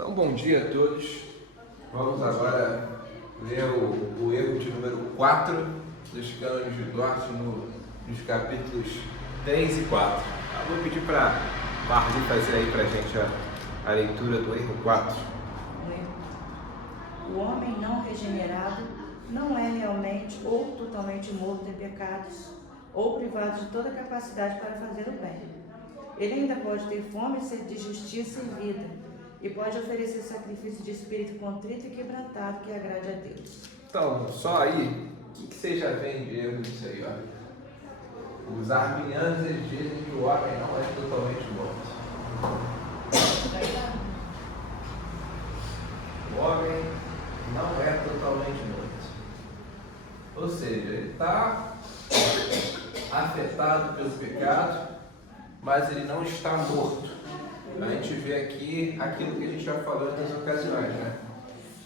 Então, bom dia a todos. Vamos agora ler o erro de número 4 dos cânones de Dort nos capítulos 3 e 4. Eu vou pedir para a Marli fazer aí para a gente a leitura do erro 4. O homem não regenerado não é realmente ou totalmente morto em pecados ou privado de toda capacidade para fazer o bem. Ele ainda pode ter fome e sede de justiça e vida, e pode oferecer sacrifício de espírito contrito e quebrantado que agrade a Deus. Então, só aí, o que você já vê de erro nisso aí? Ó? Os arminianos, eles dizem que o homem não é totalmente morto. O homem não é totalmente morto. Ou seja, ele está afetado pelo pecado, mas ele não está morto. A gente vê aqui aquilo que a gente já falou em outras ocasiões, né?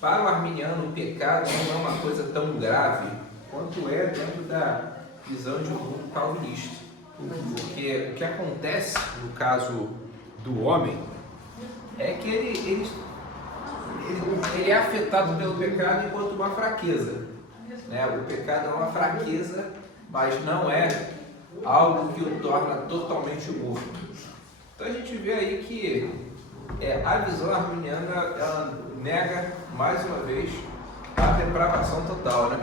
Para o arminiano, o pecado não é uma coisa tão grave quanto é dentro da visão de um mundo calvinista. Porque o que acontece no caso do homem é que ele é afetado pelo pecado enquanto uma fraqueza, né? O pecado é uma fraqueza, mas não é algo que o torna totalmente morto. Então a gente vê aí que a visão arminiana ela nega mais uma vez a depravação total, né?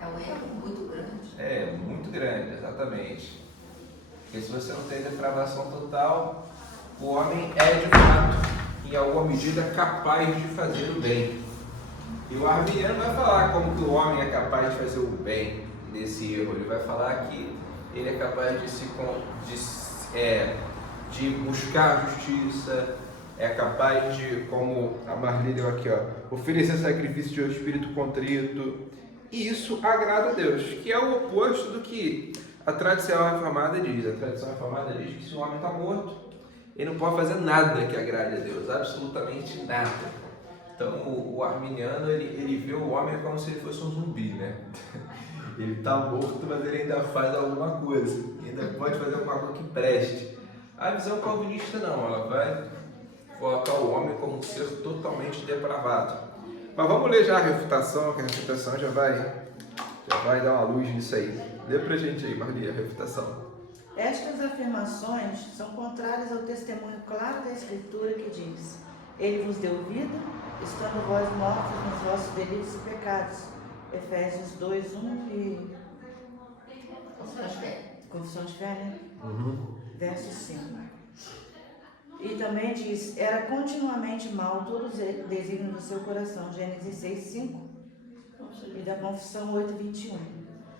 É um erro muito grande. É, muito grande, exatamente. Porque se você não tem depravação total, o homem é de fato, em alguma medida, capaz de fazer o bem. E o arminiano vai falar como que o homem é capaz de fazer o bem nesse erro. Ele vai falar que ele é capaz de buscar a justiça, é capaz de, como a Marli deu aqui, ó, oferecer sacrifício de um espírito contrito. E isso agrada a Deus, que é o oposto do que a tradição reformada diz. A tradição reformada diz que se o homem está morto, ele não pode fazer nada que agrade a Deus, absolutamente nada. Então o arminiano, ele vê o homem como se ele fosse um zumbi, né? Ele está morto, mas ele ainda faz alguma coisa, ainda pode fazer alguma coisa que preste. A visão calvinista não, ela vai colocar o homem como um ser totalmente depravado. Mas vamos ler já a refutação, que a refutação já vai dar uma luz nisso aí. Lê pra gente aí, Marli, a refutação. Estas afirmações são contrárias ao testemunho claro da Escritura que diz: Ele vos deu vida, estando vós mortos nos vossos delitos e pecados. Efésios 2, 1 e... Confissão de fé. Confissão de fé, né? Verso 5. E também diz: era continuamente mal todos os desígnios do seu coração. Gênesis 6, 5. E da Confissão 8, 21.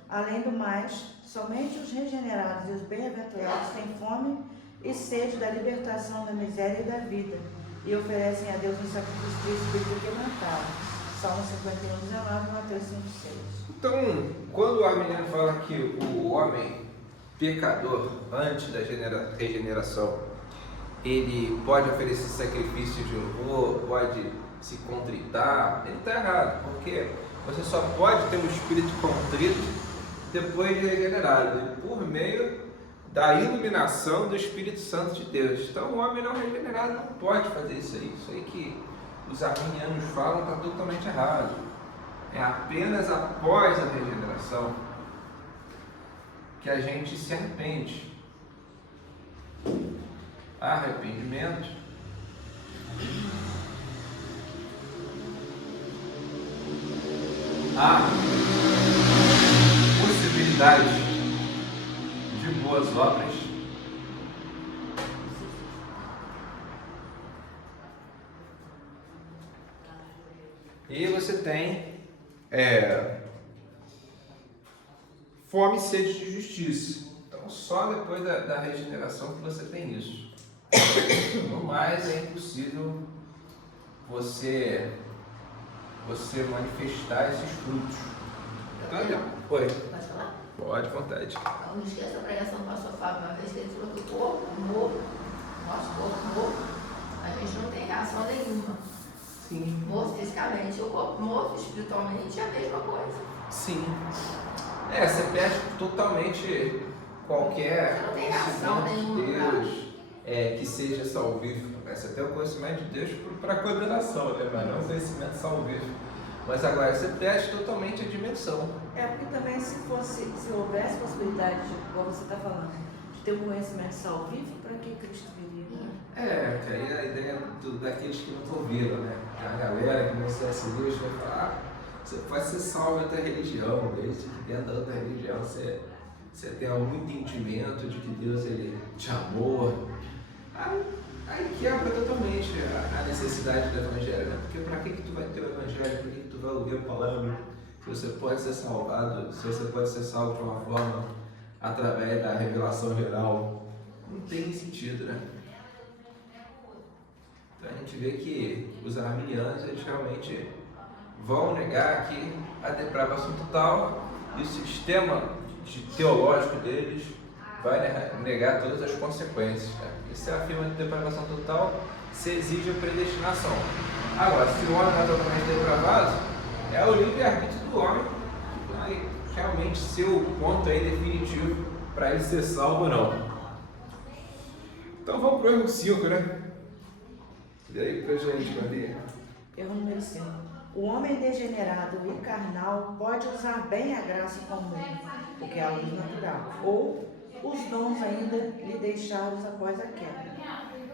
Além do mais, somente os regenerados e os bem-aventurados têm fome e sede da libertação da miséria e da vida, e oferecem a Deus um sacrifício de espírito quebrantado. Salmo 51, 19, Mateus 5, 6. Então, quando o arminiano fala que o homem pecador, antes da regeneração, ele pode oferecer sacrifício de louvor, pode se contritar, ele está errado, porque você só pode ter um espírito contrito depois de regenerado, por meio da iluminação do Espírito Santo de Deus. Então o homem não regenerado não pode fazer isso aí. Isso aí que os arminianos falam está totalmente errado. É apenas após a regeneração que a gente se arrepende. Arrependimento há possibilidade de boas obras e você tem fome e sede de justiça. Então só depois da regeneração que você tem isso. No mais é impossível você manifestar esses frutos. Oi. Pode falar? Pode, à vontade. Então, não esqueça a pregação do pastor Fábio, uma vez que ele falou que o corpo morto, nosso corpo morto, a gente não tem reação nenhuma. Sim. Morto fisicamente, o corpo morto espiritualmente é a mesma coisa. Sim. Você perde totalmente qualquer Você não tem reação conhecimento de nenhuma. Deus que seja salvífico. Você tem o conhecimento de Deus para condenação, né? Mas não o conhecimento salvífico. Mas agora você perde totalmente a dimensão. Porque também se houvesse possibilidade, igual você está falando, de ter um conhecimento salvífico, para que Cristo viria? Que aí a ideia daqueles que não estão vendo, né? A galera que não conhece Deus vai falar, você pode ser salvo até a religião, desde que dentro da outra religião você tenha algum entendimento de que Deus ele te amou. Aí quebra totalmente a necessidade do Evangelho, né? Porque para que tu vai ter o Evangelho? Para que tu vai ouvir a palavra? Se você pode ser salvado, se você pode ser salvo de uma forma através da revelação geral, não tem sentido, né? Então a gente vê que os arminianos eles realmente vão negar aqui a depravação total e o sistema teológico deles vai negar todas as consequências. Né? E se afirma de depravação total, se exige a predestinação. Agora, se o homem não é totalmente depravado, é o livre-arbítrio do homem que vai realmente ser o ponto aí definitivo para ele ser salvo ou não. Então vamos para o erro 5, né? E aí pra gente, Maria? Erro número 5. O homem degenerado e carnal pode usar bem a graça comum, porque é a luz natural, ou os dons ainda lhe deixados após a queda.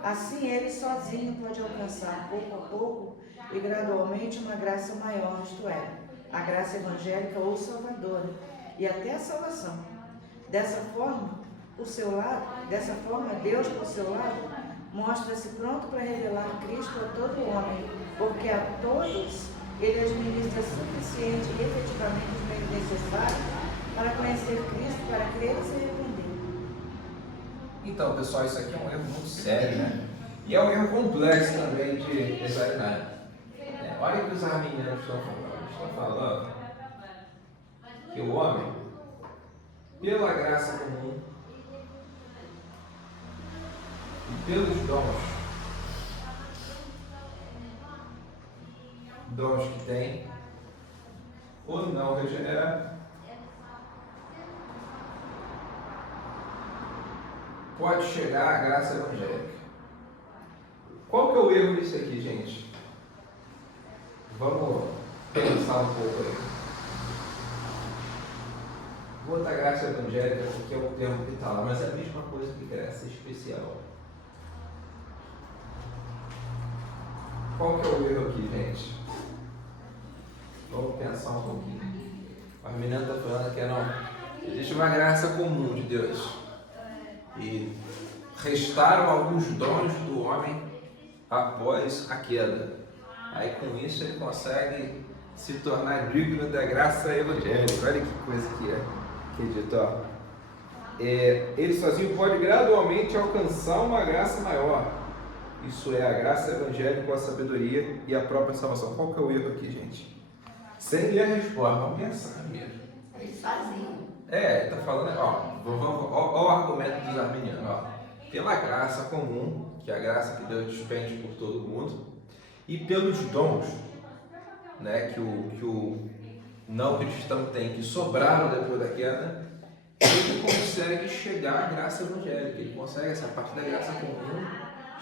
Assim, ele sozinho pode alcançar pouco a pouco e gradualmente uma graça maior, isto é, a graça evangélica ou salvadora, e até a salvação. Dessa forma, Deus, por seu lado, mostra-se pronto para revelar Cristo a todo homem, porque a todos ele administra suficiente e efetivamente os meios necessários para conhecer Cristo, para crer e se arrepender. Então, pessoal, isso aqui é um erro muito sério, né? E é um erro complexo também de examinar. Olha o que os arminianos estão falando. Eles estão falando que o homem, pela graça comum e pelos dons que tem, ou não regenerado, pode chegar à graça evangélica. Qual que é o erro disso aqui, gente? Vamos pensar um pouco aí. Vou botar graça evangélica porque é um termo que está lá, mas é a mesma coisa que graça especial. Qual que é o erro aqui, gente? Vamos pensar um pouquinho. O Arminiano está falando que não. Existe uma graça comum de Deus. E restaram alguns dons do homem após a queda. Aí com isso ele consegue se tornar digno da graça evangélica. Olha que coisa que é. Acredito, ó. Ele sozinho pode gradualmente alcançar uma graça maior. Isso é a graça evangélica com a sabedoria e a própria salvação. Qual que é o erro aqui, gente? Sem ler a resposta, vamos pensar mesmo. Ele sozinho. Ele está falando, ó o argumento dos arminianos, ó. Pela graça comum, que é a graça que Deus despende por todo mundo, e pelos dons, né, que o não cristão tem, que sobraram depois da queda, ele consegue chegar à graça evangélica, ele consegue, a partir da graça comum,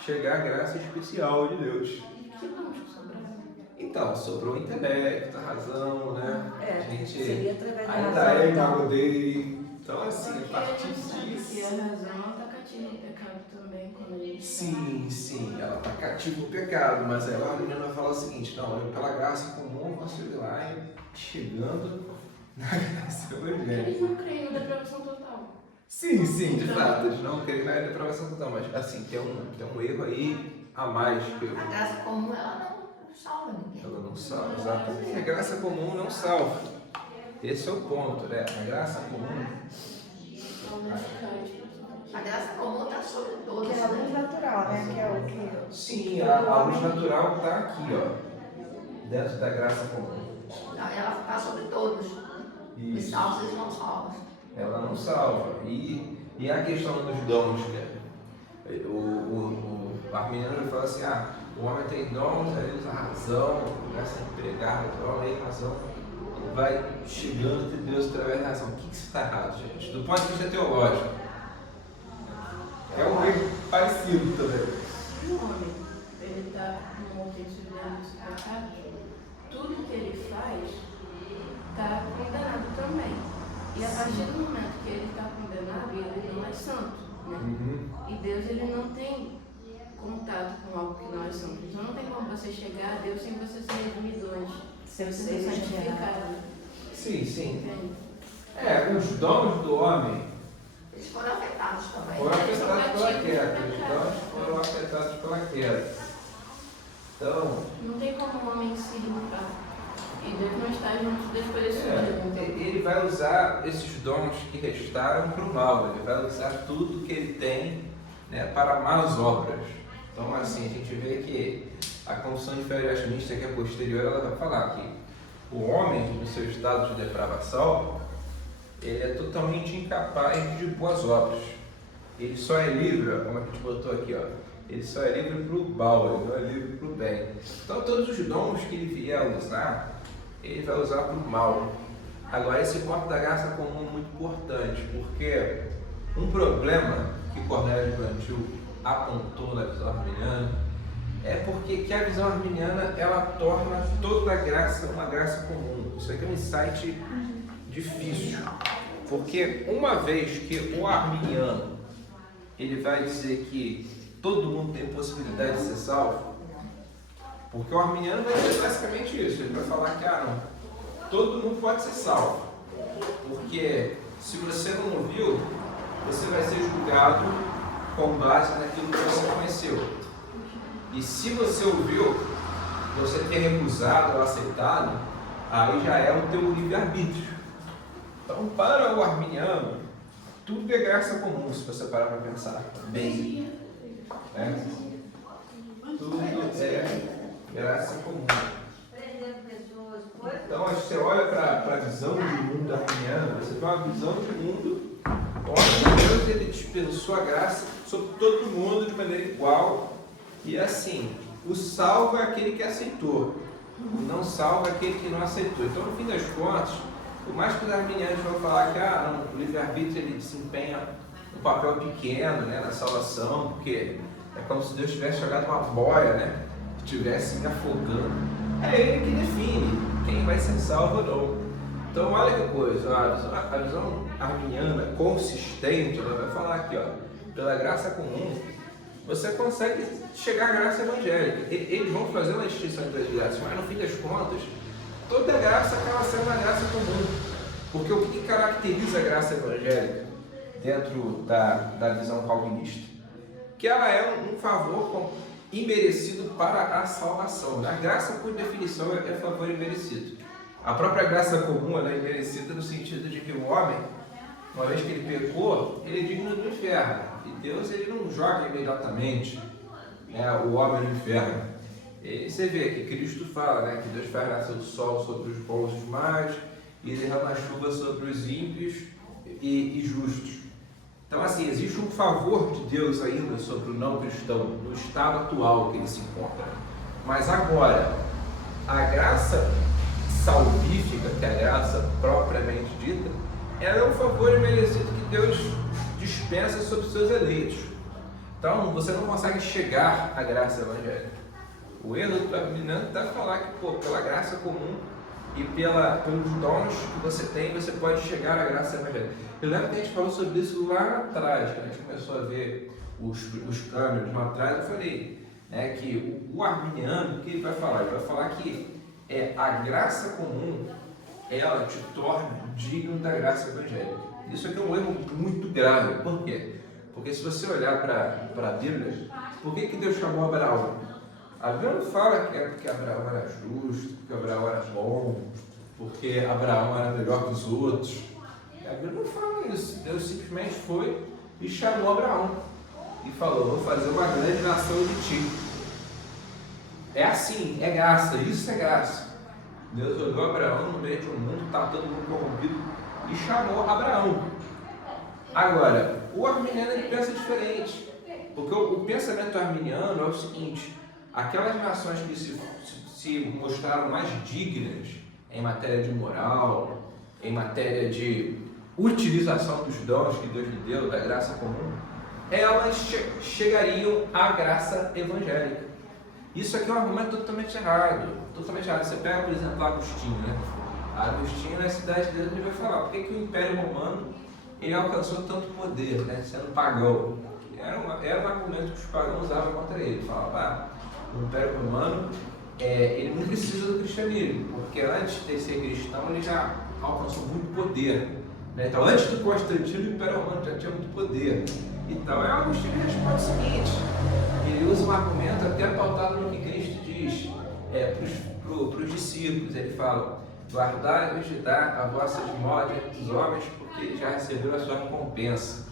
chegar à graça especial de Deus. Que dons que sobraram? Então, sobrou o intelecto, a razão, né? A gente seria através da ainda razão, é então. imago dele. Então, assim, a partir E disso. a razão está cativa em pecado também quando ele Sim, ela está cativa no pecado, mas aí a menina vai falar o seguinte: não, eu pela graça comum consigo ir lá e chegando na graça evangélica. Eles não creem na depravação total. Sim, de fato, eles não querem na depravação total, mas assim, tem um erro aí a mais que eu. A graça comum, ela não salva ninguém. Ela não salva, exatamente. A graça comum não salva. Esse é o ponto, né? A graça comum. A graça comum está sobre todos. Que é a luz natural, né? Que é o que... Sim, a luz natural está aqui, ó. Dentro da graça comum. Ela está sobre todos. Os Isso. salvos, eles não salvam. Ela não salva. E a questão dos dons, o arminiano fala assim, o homem tem dons, aí ele usa a razão, começa a empregar o dom, aí a razão vai chegando de Deus através da razão. O que isso está errado, gente? Do ponto de vista teológico. É um erro parecido também. E o homem? tem sido os pecados, tudo que ele faz está condenado também. E a partir do momento que ele está condenado, ele não é santo, né? E Deus, ele não tem contato com algo que nós somos. Então não tem como você chegar a Deus sem você ser redimido antes. Ser Ser santificado. Sim, sim. Entende? Os dons do homem Eles foram afetados também. foram Eles são afetados pela cativos queda. do Os pecado. dons foram afetados pela queda. Então, Não tem como o homem se limpar. E Deus não está junto depois desse mundo. ele vai usar esses dons que restaram para o mal. Ele vai usar tudo que ele tem, né, para más obras. Então, assim, a gente vê que a confissão de fé erasmista, que é posterior, ela vai falar que o homem, no seu estado de depravação, ele é totalmente incapaz de boas obras. Ele só é livre, ó, como a gente botou aqui, ó, ele só é livre para o mal, ele não é livre para o bem. Então, todos os dons que ele vier a usar, ele vai usar para o mal. Agora, esse ponto da graça comum é muito importante, porque um problema que Cornélio de Brandil apontou na visão arminiana é porque que a visão arminiana ela torna toda a graça uma graça comum. Isso aqui é um insight difícil, porque uma vez que o arminiano ele vai dizer que todo mundo tem possibilidade de ser salvo, porque o arminiano vai dizer basicamente isso, ele vai falar que não, todo mundo pode ser salvo, porque se você não ouviu, você vai ser julgado com base naquilo que você conheceu. E se você ouviu, você ter recusado ou aceitado, aí já é o teu livre-arbítrio. Então, para o arminiano, tudo é graça comum, se você parar para pensar bem. Né? Tudo é graça comum. Então, você olha para a visão de mundo arminiana, você tem uma visão de mundo onde Deus ele dispensou a graça sobre todo mundo de maneira igual. E assim, o salvo é aquele que aceitou, o não salvo é aquele que não aceitou. Então, no fim das contas, por mais que os arminianos vão falar que não, o livre-arbítrio ele desempenha um papel pequeno, né, na salvação, porque é como se Deus tivesse jogado uma boia, né, estivesse me afogando. É ele que define quem vai ser salvo ou não. Então, olha que coisa, a visão arminiana consistente, ela vai falar aqui, ó, pela graça comum, você consegue chegar à graça evangélica. Eles vão fazer uma distinção entre as graças, mas no fim das contas, toda graça acaba sendo uma graça comum. Porque o que caracteriza a graça evangélica dentro da visão calvinista? Que ela é um favor imerecido para a salvação. A graça, por definição, é favor imerecido. A própria graça comum ela é imerecida no sentido de que o homem, uma vez que ele pecou, ele é digno do inferno. E Deus ele não joga imediatamente, né, o homem no inferno. E você vê que Cristo fala, né, que Deus faz nascer o sol sobre os bons e os maus e derrama a chuva sobre os ímpios e justos. Então, assim, existe um favor de Deus ainda sobre o não cristão no estado atual que ele se encontra. Mas agora, a graça salvífica, que é a graça propriamente dita, ela é um favor imerecido que Deus dispensa sobre os seus eleitos. Então, você não consegue chegar à graça evangélica. O erro do arminiano está a falar que, pela graça comum e pelos dons que você tem, você pode chegar à graça evangélica. Eu lembro que a gente falou sobre isso lá atrás, quando a gente começou a ver os câmeras lá atrás, eu falei que o arminiano, o que ele vai falar? Ele vai falar que a graça comum, ela te torna digno da graça evangélica. Isso aqui é um erro muito grave. Por quê? Porque se você olhar para a Bíblia, por que Deus chamou Abraão? A Bíblia não fala que é porque Abraão era justo, porque Abraão era bom, porque Abraão era melhor que os outros. A Bíblia não fala isso. Deus simplesmente foi e chamou Abraão e falou: vou fazer uma grande nação de ti. É assim, é graça, isso é graça. Deus olhou Abraão no meio de um mundo, está todo mundo corrompido, e chamou Abraão. Agora, o arminiano ele pensa diferente, porque o pensamento arminiano é o seguinte: aquelas nações que se mostraram mais dignas em matéria de moral, em matéria de utilização dos dons que Deus lhe deu, da graça comum, elas chegariam à graça evangélica. Isso aqui é um argumento totalmente errado. Totalmente errado. Você pega, por exemplo, Agostinho, né? Agostinho, na cidade dele, ele vai falar por que o Império Romano ele alcançou tanto poder, né? Sendo pagão. Era um argumento que os pagãos usavam contra ele. Falavam, o Império Romano ele não precisa do cristianismo, porque antes de ser cristão ele já alcançou muito poder. Né? Então, antes do Constantino, o Império Romano já tinha muito poder. Então, Agostinho responde o seguinte: ele usa um argumento até pautado no que Cristo diz para os discípulos. Ele fala: guardai e vigiai a vossa esmola diante dos homens, porque eles já receberam a sua recompensa.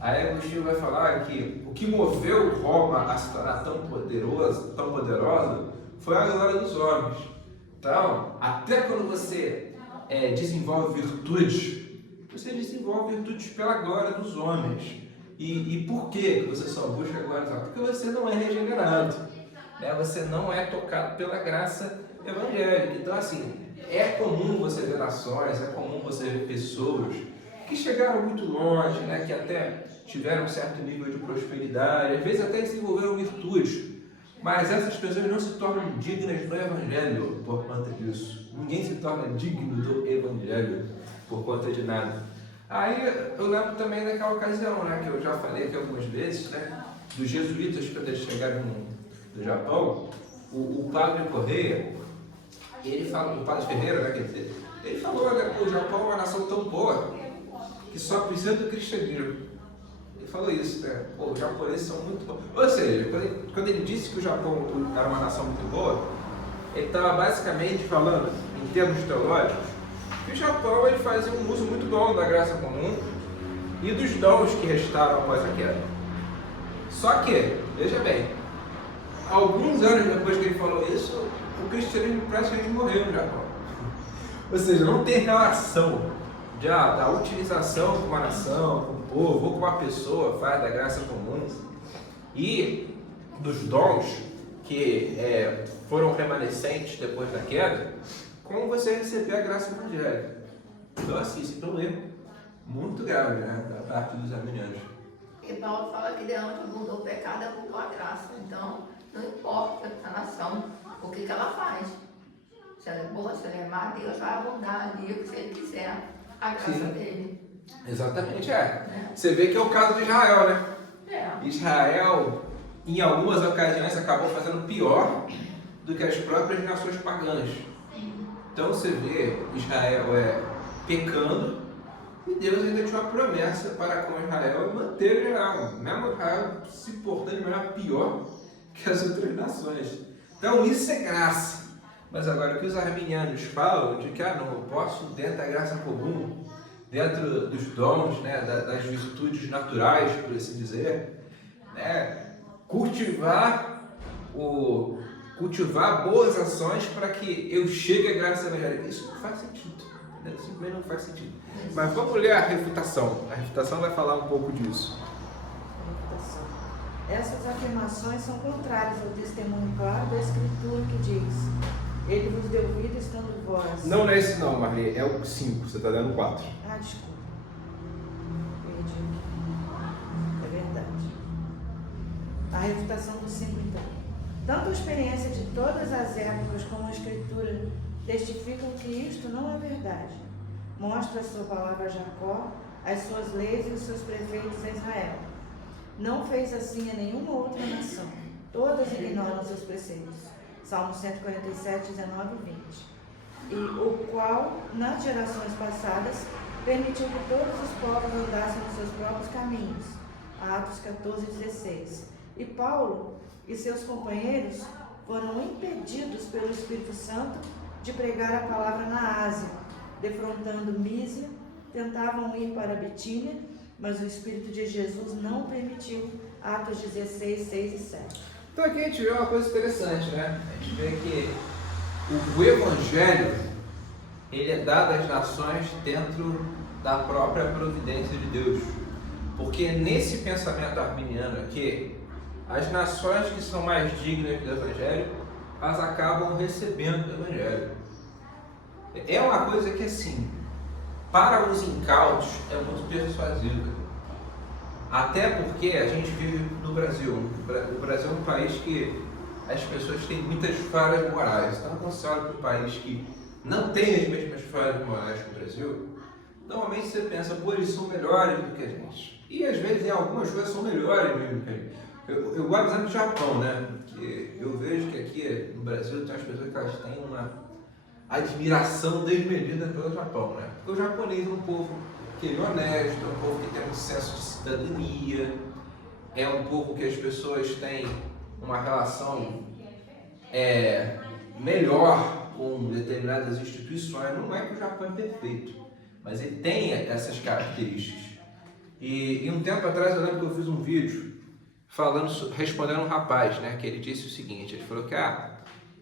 Aí Agostinho vai falar que o que moveu Roma a se tornar tão poderosa foi a glória dos homens. Então, até quando você desenvolve virtudes, você desenvolve virtudes pela glória dos homens. E por que você só busca a glória dos homens? Porque você não é regenerado, né? Você não é tocado pela graça evangélica. Então, assim, é comum você ver nações, é comum você ver pessoas que chegaram muito longe, né? Que até tiveram um certo nível de prosperidade, às vezes até desenvolveram virtudes, mas essas pessoas não se tornam dignas do Evangelho por conta disso. Ninguém se torna digno do Evangelho por conta de nada. Aí eu lembro também daquela ocasião, né, que eu já falei aqui algumas vezes, né, dos jesuítas quando eles chegaram no Japão, o padre Correia, ele fala, o padre Ferreira, né, quer dizer, ele falou, né, que o Japão é uma nação tão boa que só precisa do cristianismo. Ele falou isso, né? Os japoneses são muito bons. Ou seja, quando ele disse que o Japão era uma nação muito boa, ele estava basicamente falando, em termos teológicos, que o Japão ele fazia um uso muito bom da graça comum e dos dons que restaram após a queda. Só que, veja bem, alguns anos depois que ele falou isso, o cristianismo praticamente morreu no Japão. Ou seja, não tem relação da utilização com uma nação, com um povo ou com uma pessoa faz da graça comum e dos dons que foram remanescentes depois da queda, como você receber a graça evangélica. Então, assim, esse é um erro muito grave, né, da parte dos arminianos. E Paulo fala que de onde abundou o pecado, abundou a graça. Então, não importa a nação, o que ela faz. Se ela é boa, se ela é má, Deus vai abundar ali, se ele quiser, a graça dele. Exatamente, Você vê que é o caso de Israel, né? Israel, em algumas ocasiões, acabou fazendo pior do que as próprias nações pagãs. Então você vê Israel pecando e Deus ainda tinha uma promessa para com Israel manter Israel, mesmo Israel se portando de maneira pior que as outras nações. Então isso é graça. Mas agora o que os arminianos falam de que não, eu posso, dentro da graça comum, dentro dos dons, né, das virtudes naturais, por assim dizer, né, cultivar boas ações para que eu chegue à graça evangélica. Isso não faz sentido. Simplesmente não faz sentido. Mas vamos ler a refutação. A refutação vai falar um pouco disso. Essas afirmações são contrárias ao testemunho claro da Escritura que diz: Ele vos deu vida estando vós. Não é esse não, Marli. É o 5. Você está dando 4. Desculpa. Perdi aqui. É verdade. A refutação do 5, então. Tanto a experiência de todas as épocas como a Escritura testificam que isto não é verdade. Mostra a sua palavra a Jacó, as suas leis e os seus preceitos a Israel. Não fez assim a nenhuma outra nação. Todas ignoram seus preceitos. Salmo 147, 19 e 20. E o qual, nas gerações passadas, permitiu que todos os povos andassem nos seus próprios caminhos. Atos 14, 16. E Paulo e seus companheiros foram impedidos pelo Espírito Santo de pregar a palavra na Ásia, defrontando Mísia, tentavam ir para Bitínia, mas o Espírito de Jesus não permitiu. Atos 16, 6 e 7. Então aqui a gente vê uma coisa interessante, né? A gente vê que o Evangelho, ele é dado às nações dentro da própria providência de Deus. Porque nesse pensamento arminiano aqui, as nações que são mais dignas do Evangelho, elas acabam recebendo o Evangelho. É uma coisa que, assim, para os incautos é muito persuasiva. Até porque a gente vive no Brasil. O Brasil é um país que as pessoas têm muitas falhas morais. Então, quando você olha para um país que não tem as mesmas falhas morais que o Brasil, normalmente você pensa, pô, eles são melhores do que a gente. E às vezes em algumas coisas são melhores mesmo que a gente. Eu gosto exemplo do Japão, né? Porque eu vejo que aqui no Brasil tem umas pessoas que elas têm uma admiração desmedida pelo Japão, né? Porque o japonês é um povo que é honesto, é um povo que tem um senso de cidadania, é um povo que as pessoas têm uma relação melhor com determinadas instituições. Não é que o Japão é perfeito, mas ele tem essas características. E um tempo atrás eu lembro que eu fiz um vídeo respondendo um rapaz, né, que ele disse o seguinte, ele falou que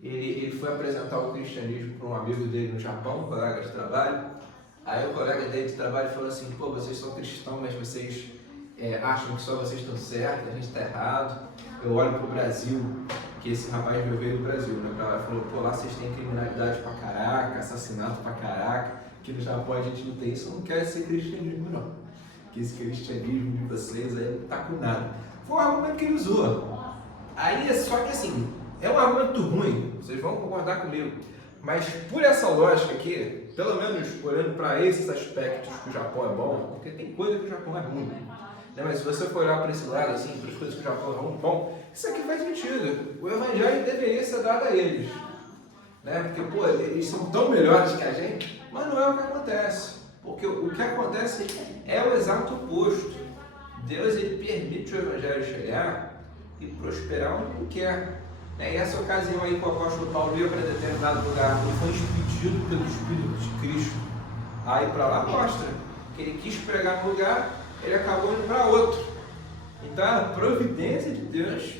ele foi apresentar o cristianismo para um amigo dele no Japão, um colega de trabalho. Aí o colega dele de trabalho falou assim, pô, vocês são cristãos, mas vocês acham que só vocês estão certos, a gente está errado. Eu olho para o Brasil, que esse rapaz veio do Brasil, né, pra lá, falou, pô, lá vocês têm criminalidade pra caraca, assassinato pra caraca, que no Japão a gente não tem isso, eu não quero ser cristianismo não, que esse cristianismo de vocês aí não tá com nada. Foi um argumento que ele usou. Aí, só que assim, é um argumento ruim, vocês vão concordar comigo, mas por essa lógica aqui, pelo menos olhando para esses aspectos que o Japão é bom, porque tem coisa que o Japão é ruim, né? Mas se você for olhar para esse lado, assim, para as coisas que o Japão é bom, isso aqui faz sentido. O evangelho deveria ser dado a eles, né? Porque, pô, eles são tão melhores que a gente, mas não é o que acontece, porque o que acontece é o exato oposto. Deus, ele permite o evangelho chegar e prosperar onde ele quer. E essa ocasião aí que o apóstolo Paulo ia para determinado lugar, ele foi expedido pelo Espírito de Cristo a ir para lá, mostra que ele quis pregar no lugar, ele acabou indo para outro. Então é a providência de Deus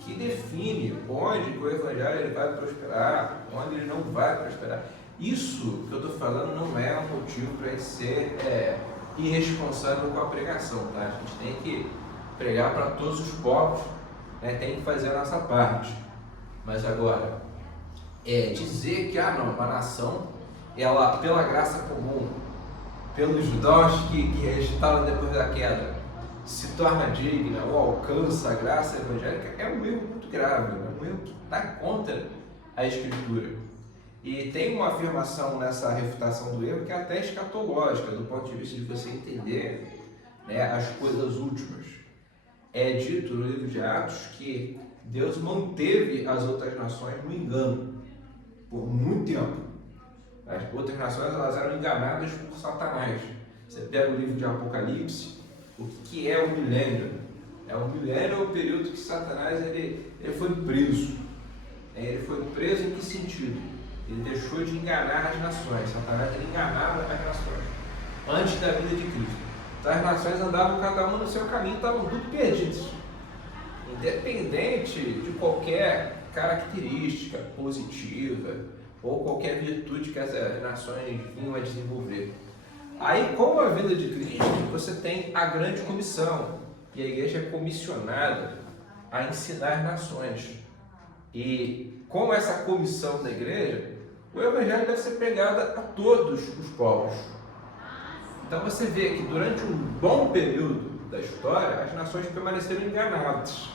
que define onde o evangelho ele vai prosperar, onde ele não vai prosperar. Isso que eu estou falando não é um motivo para ele ser irresponsável com a pregação, tá? A gente tem que pregar para todos os povos, né? Tem que fazer a nossa parte. Mas agora, dizer que não, uma nação, ela, pela graça comum, pelos dons que restaram depois da queda, se torna digna ou alcança a graça evangélica, é um erro muito grave, é um erro que está contra a Escritura. E tem uma afirmação nessa refutação do erro que é até escatológica, do ponto de vista de você entender, né, as coisas últimas. É dito no livro de Atos que Deus manteve as outras nações no engano por muito tempo. As outras nações elas eram enganadas por Satanás. Você pega o livro de Apocalipse, o que é o milênio? O milênio é o período que Satanás ele foi preso. Ele foi preso em que sentido? Ele deixou de enganar as nações. Satanás ele enganava as nações antes da vida de Cristo. Então as nações andavam cada uma no seu caminho, estavam tudo perdidos. Independente de qualquer característica positiva ou qualquer virtude que as nações vinham a desenvolver. Aí, com a vida de Cristo, você tem a grande comissão, e a igreja é comissionada a ensinar as nações. E com essa comissão da igreja, o evangelho deve ser pregado a todos os povos. Então você vê que durante um bom período da história, as nações permaneceram enganadas.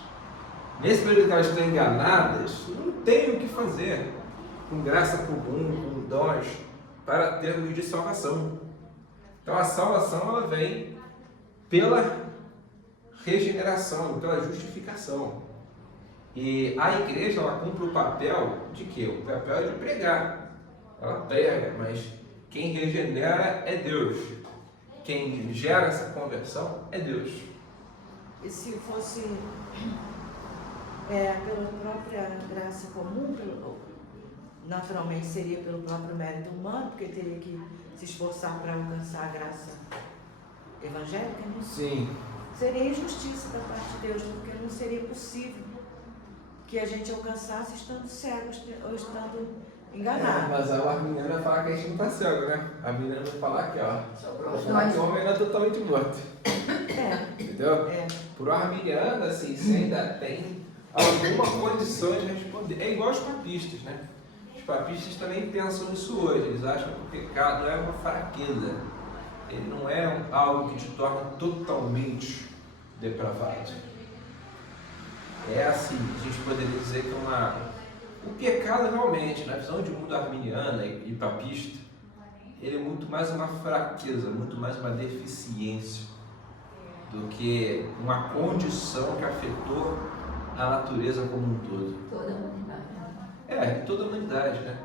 Nesse período que elas estão enganadas, não tem o que fazer com graça comum, com dons, para termos de salvação. Então a salvação ela vem pela regeneração, pela justificação. E a igreja ela cumpre o papel de quê? O papel é de pregar. Ela prega, mas quem regenera é Deus. Quem gera essa conversão é Deus. E se fosse pela própria graça comum, naturalmente seria pelo próprio mérito humano, porque teria que se esforçar para alcançar a graça evangélica, né? Sim. Seria injustiça da parte de Deus, porque não seria possível que a gente alcançasse estando cegos ou estando enganados. Mas a Arminiana fala que a gente não está cego, né? A Arminiana vai falar aqui, ó. Sobrou Falar que o homem ainda é totalmente morto. Entendeu? Por Arminiana, assim, você ainda tem alguma condição de responder. É igual aos papistas, né? Os papistas também pensam nisso hoje. Eles acham que o pecado é uma fraqueza. Ele não é algo que te torna totalmente depravado. é assim, a gente poderia dizer que o pecado realmente, na visão de mundo arminiana e papista, ele é muito mais uma fraqueza, muito mais uma deficiência do que uma condição que afetou a natureza como um todo. Toda a humanidade. Toda a humanidade, né?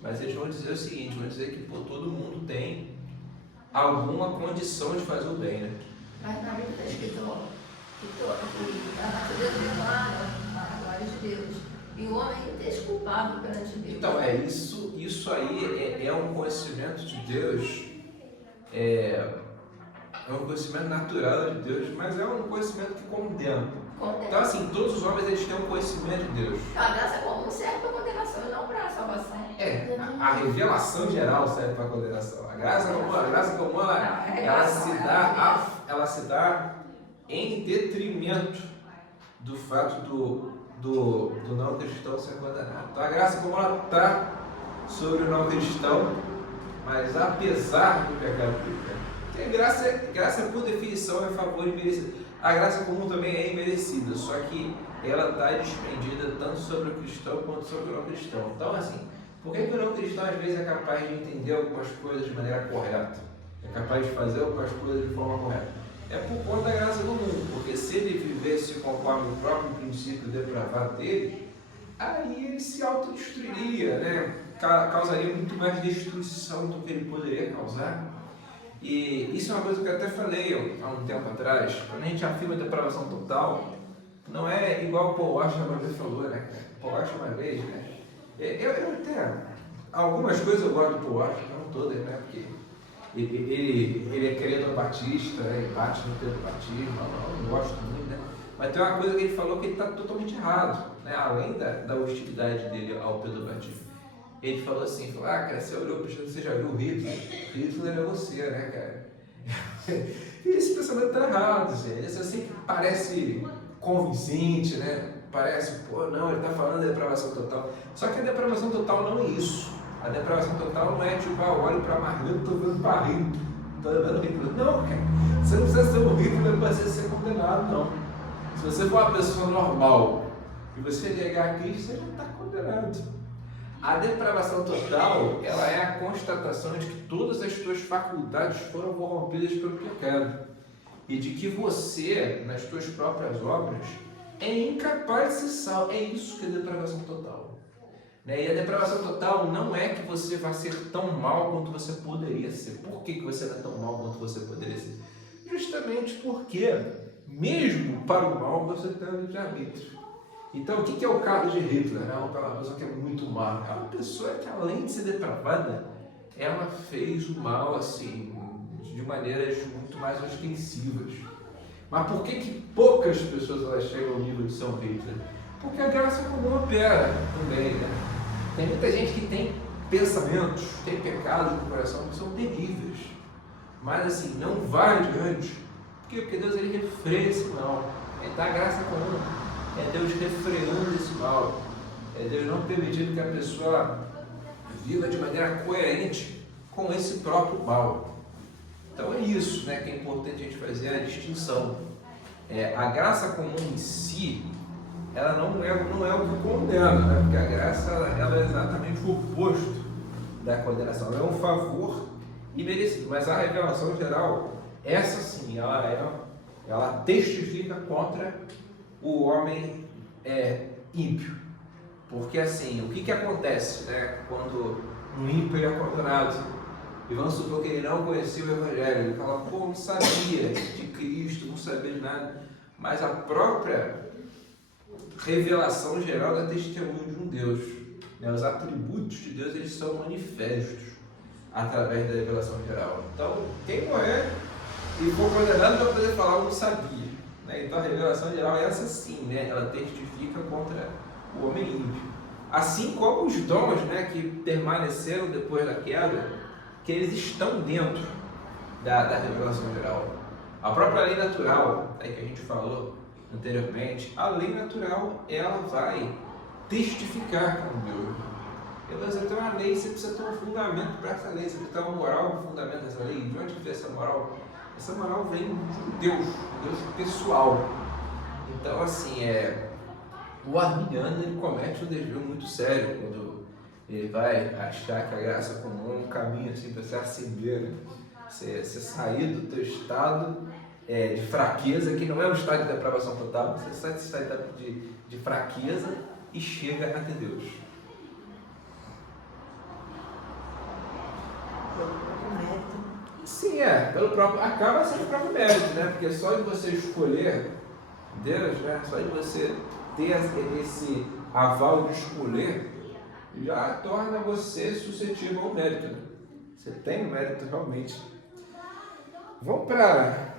Mas eles vão dizer o seguinte, vão dizer que todo mundo tem alguma condição de fazer o bem, né? Mas na Bíblia está escrito que a natureza declara a glória de Deus. E o homem é indesculpável perante Deus. Então, isso aí é um conhecimento de Deus, é um conhecimento natural de Deus, mas é um conhecimento que condena. Então, assim, todos os homens eles têm um conhecimento de Deus. A graça comum serve para condenação e não para a salvação. A revelação geral serve para a condenação. A graça comum ela se dá em detrimento do fato do não cristão ser condenado. Então, a graça comum ela está sobre o não cristão, mas apesar do pecado do pecado. Porque graça por definição é favor imerecido. A graça comum também é imerecida, só que ela está despendida tanto sobre o cristão quanto sobre o não cristão. Então, assim, por que o não cristão às vezes é capaz de entender algumas coisas de maneira correta? É capaz de fazer algumas coisas de forma correta? É por conta da graça comum, porque se ele vivesse conforme o próprio princípio depravado dele, aí ele se autodestruiria, né? Causaria muito mais destruição do que ele poderia causar. E isso é uma coisa que eu até falei há um tempo atrás. Quando a gente afirma depravação total, não é igual o Paul Washer uma vez falou, né? Paul Washer uma vez, né? Eu até, algumas coisas eu gosto do Paul Washer, não todas, né? Porque ele é querido batista, né? Ele bate no Pedro Batismo, eu não gosto muito, né? Mas tem uma coisa que ele falou que ele está totalmente errado, né? Além da hostilidade dele ao Pedro Batismo. Ele falou assim, cara, você olhou para o você já viu o Hitler? Hitler é você, né, cara? E esse pensamento está errado, gente. Isso assim que parece convincente, né? Parece, não, ele está falando de depravação total. Só que a depravação total não é isso. A depravação total não é tipo, olho para Marlene, estou vendo para Hitler, estou vendo Hitler. Não, cara, você não precisa ser um Hitler para você ser condenado, não. Se você for uma pessoa normal e você negar Cristo, você já está condenado. A depravação total, ela é a constatação de que todas as suas faculdades foram corrompidas pelo pecado e de que você, nas suas próprias obras, é incapaz de ser salvo. É isso que é depravação total. E a depravação total não é que você vai ser tão mal quanto você poderia ser. Por que você não é tão mal quanto você poderia ser? Justamente porque, mesmo para o mal, você tem o livre-arbítrio. Então, o que é o caso de Hitler? É uma pessoa que é muito má. É uma pessoa que, além de ser depravada, ela fez o mal assim, de maneiras muito mais ostensivas. Mas por que poucas pessoas elas chegam ao nível de São Hitler? Porque a graça comum opera também, né? Tem muita gente que tem pensamentos, tem pecados no coração que são terríveis. Mas assim, não vai adiante. Por quê? Porque Deus ele refreia esse mal. Ele dá a graça comum. É Deus refreando esse mal. É Deus não permitindo que a pessoa viva de maneira coerente com esse próprio mal. Então é isso, né, que é importante a gente fazer a distinção. A graça comum em si, ela não é o que condena, né? Porque a graça ela é exatamente o oposto da condenação. Ela é um favor imerecido. Mas a revelação geral, essa sim, ela testifica contra o homem ímpio. Porque assim, o que acontece, né, quando um ímpio é condenado? E vamos supor que ele não conhecia o Evangelho. Ele fala, não sabia de Cristo, não sabia de nada. Mas a própria revelação geral dá testemunho de um Deus. Né? Os atributos de Deus eles são manifestos através da revelação geral. Então, quem morrer e for condenado vai poder falar, não sabia. Então a revelação geral é essa sim, né? Ela testifica contra o homem ímpio. Assim como os dons, né, que permaneceram depois da queda, que eles estão dentro da revelação geral. A própria lei natural, que a gente falou anteriormente, a lei natural ela vai testificar com Deus. E você tem uma lei, você precisa ter um fundamento para essa lei, você precisa ter uma moral, um fundamento dessa lei. De onde vem essa moral? Essa moral vem de um Deus pessoal. Então, assim, O arminiano ele comete um desvio muito sério quando ele vai achar que a graça comum é um caminho assim para se acender, né? Você sair do teu estado de fraqueza, que não é um estado de depravação total, você sai desse estado de fraqueza e chega até Deus. Pelo próprio mérito. Sim, pelo próprio, acaba sendo o próprio mérito, né? Porque só de você escolher Deus, né? Só de você ter esse aval de escolher, já torna você suscetível ao mérito, né? Você tem o mérito realmente. Vamos para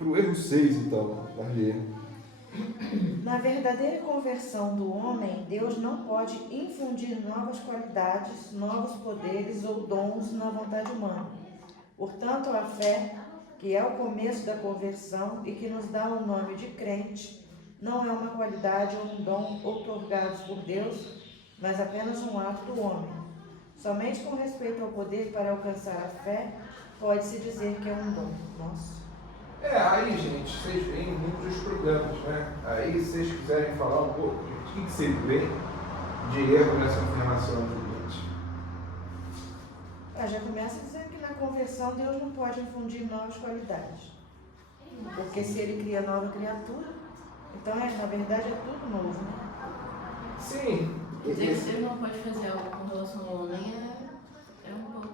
o erro 6, então, Marli. Na verdadeira conversão do homem, Deus não pode infundir novas qualidades, novos poderes ou dons na vontade humana. Portanto, a fé, que é o começo da conversão e que nos dá o nome de crente, não é uma qualidade ou um dom outorgados por Deus, mas apenas um ato do homem. Somente com respeito ao poder para alcançar a fé, pode-se dizer que é um dom. Nossa. Aí, gente, vocês veem muitos problemas, né? Aí, se vocês quiserem falar um pouco, gente, o que vocês veem de erro nessa afirmação do gente? Já começa dizendo que na conversão Deus não pode infundir novas qualidades. Porque se ele cria nova criatura, então na verdade é tudo novo, né? Sim. Dizer que Deus não pode fazer algo com relação ao homem é um pouco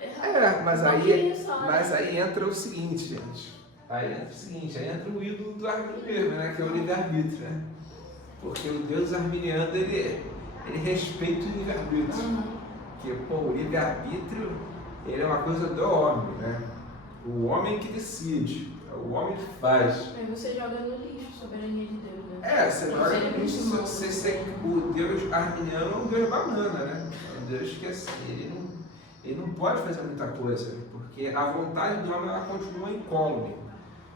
errado. Mas aí entra o seguinte, gente. Aí entra o ídolo do arminiano, né? Que é o livre-arbítrio, né? Porque o Deus arminiano, ele respeita o livre-arbítrio. Porque, o livre-arbítrio, ele é uma coisa do homem, né? O homem que decide, é o homem que faz. Aí você joga no lixo a soberania de Deus, né? Você joga no lixo. O Deus arminiano é um Deus banana, né? É um Deus que, assim, ele não pode fazer muita coisa, porque a vontade do homem, ela continua incólume.